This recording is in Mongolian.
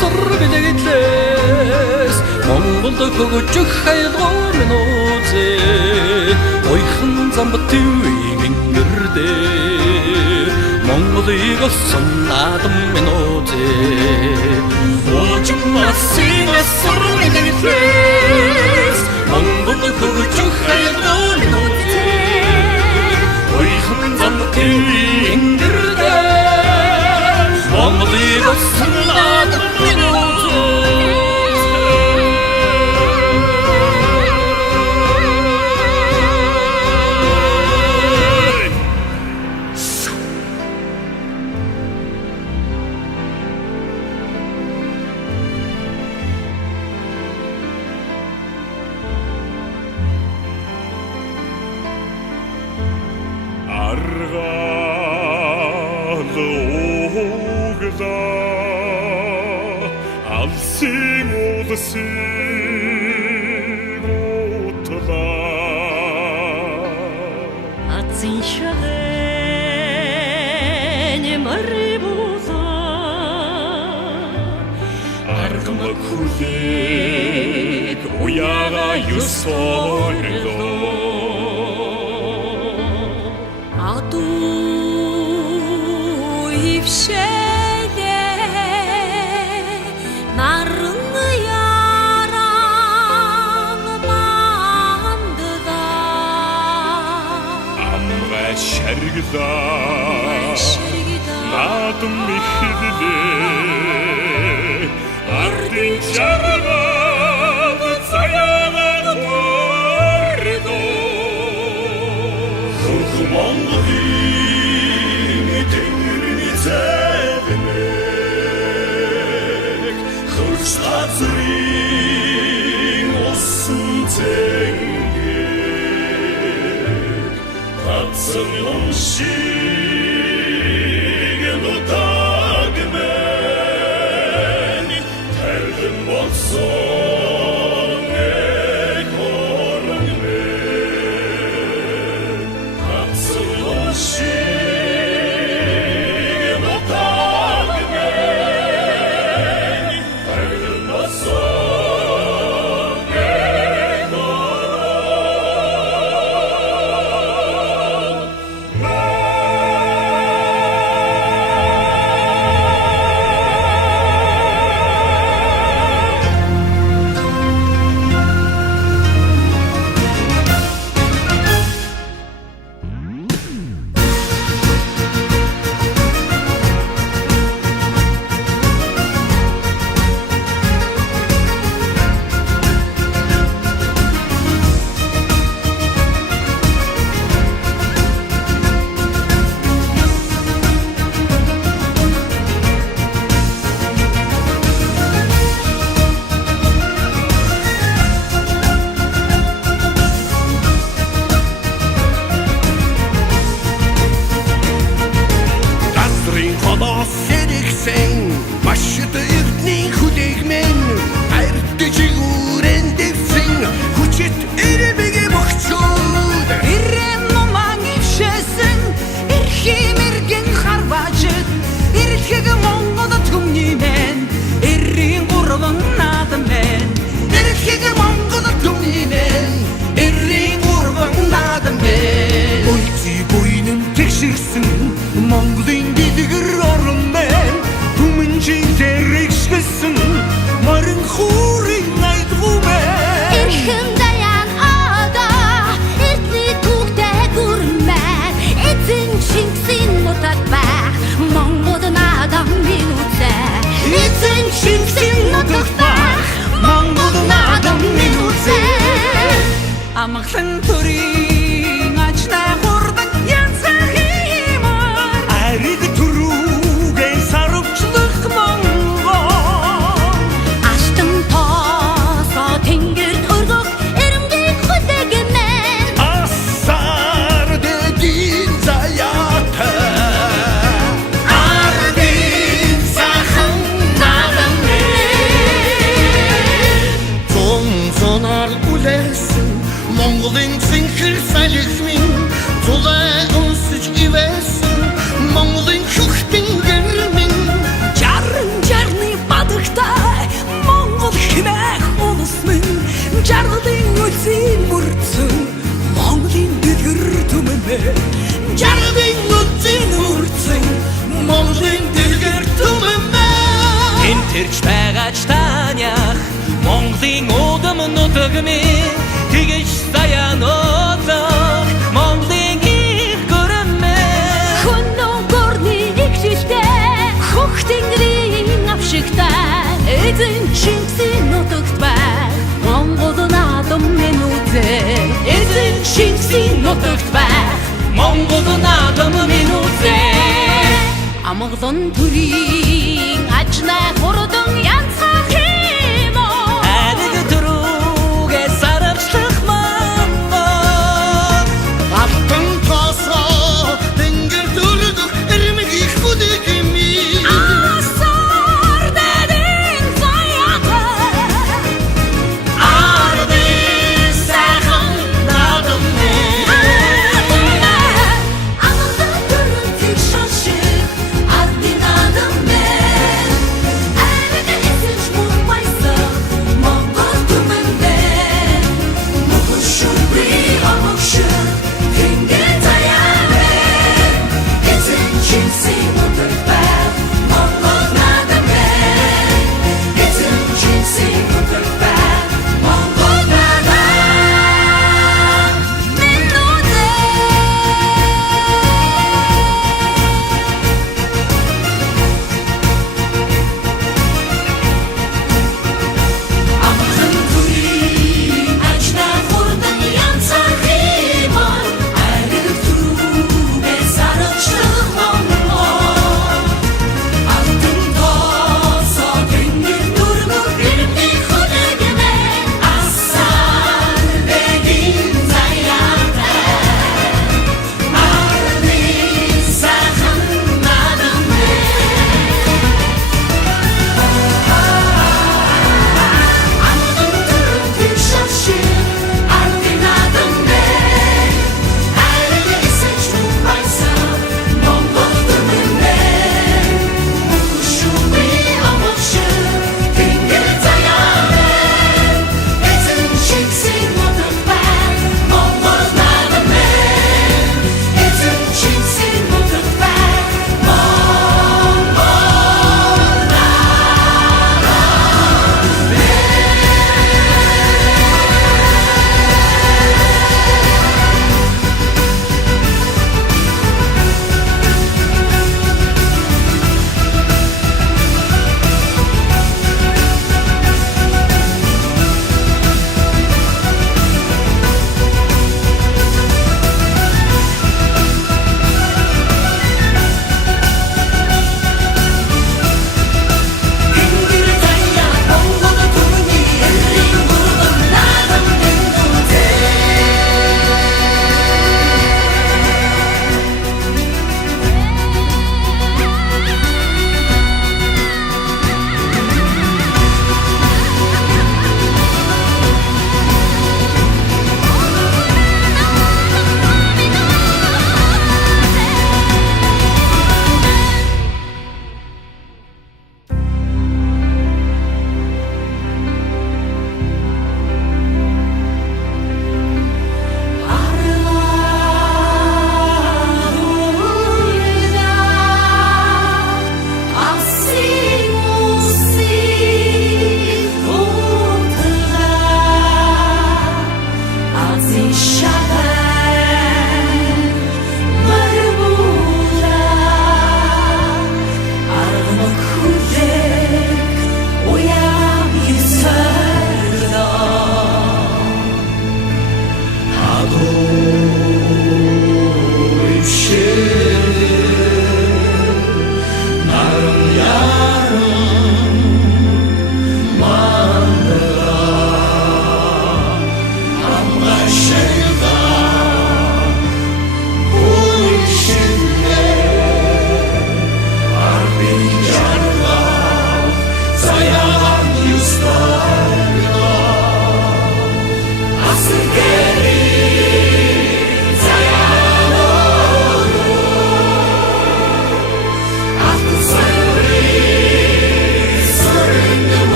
Sorbidegitless Monголд хөгжих хайлгоо минь үзээ Ойхон замбатүйн ингэрдээ Монголыг олсон наадам минь үзээ Ожимасина sorbidegitless Монголд хөгжих хайлгоо минь үзээ Ойхон замбатүйн ингэрдээ Монголыг олсон наадам минь Алсын улсыг утлаа Атсын шагэн марибуза Аргамаг хүлээг уяага юсорлоо Ату ившэгэ нарны яран мандыда Амга шаргда наадам ихэдлээ Ардын чаргад цаяагаад ордоо Хөх Монголын тэнгэрний зэвмэг Хөрс газрын усан цэнгэг Татсан уншиг нутагмэн Тэрхэн болсон экорнгмэн Татсан уншиг нутагмэн Тэрхэн болсон Машид эрдний хүлээгмэн Ардчиг үрэн дэвсэн Хүчит эрэмэгэ бохчууд Ирэм номан ившэсэн Эрхим эргэн харвачд Эрэлхэг Монголд түмниймэн Эрийн гурван наадамэн Эрэлхэг Монголд түмниймэн Эрийн гурван наадамэн Ойци буйнын тэгшэрсэн Монголын дидгэр орнмэн Түмэнжин зэрэгшгэсэн Морин хуурын найдгумэн Эрхэм даян ада Эртний түүхтэй гүрмэн Эзэн Чингисийн нутаг байх Монгол наадам минь үзээ Эзэн Чингисийн нутаг байх Монгол наадам минь үзээ Амглан төрийн ажнаа хурдаг янзах химар Ариг түрүүгэн сарвчлах Монгол Аштан тоосоо тэнгэрт өргөх эрэмгийг хүлээгмэн Асар дэдийн заяата Ардын сайхан наадамэн Зон зонаар үлээсэн Монголын цэнхэр салхимын тулай өнсөж ивэсэн Монголын хөхтэн гэрмэн Жарны бадагтай Монгол хэмээх улс минь Жаргалын үлзийн мөрцөн Монголын дэлгэр түмэнэ Жаргалын үлзийн мөрцөн Монголын дэлгэр түмэнэ энэ тэрч байгаач танях Монголын удам нутаг минь тэгэж саяан оцох Монголын их гөрмэн Хүннөө горны игшилтэй хөх тэнгэрийн авшигтай эзэн шингсийн нутагт бай Монгол наадам минь үзээ эзэн шингсийн нутагт бай Монгол наадам минь үзээ Амгалан төрийн ажнай хурдан янцгай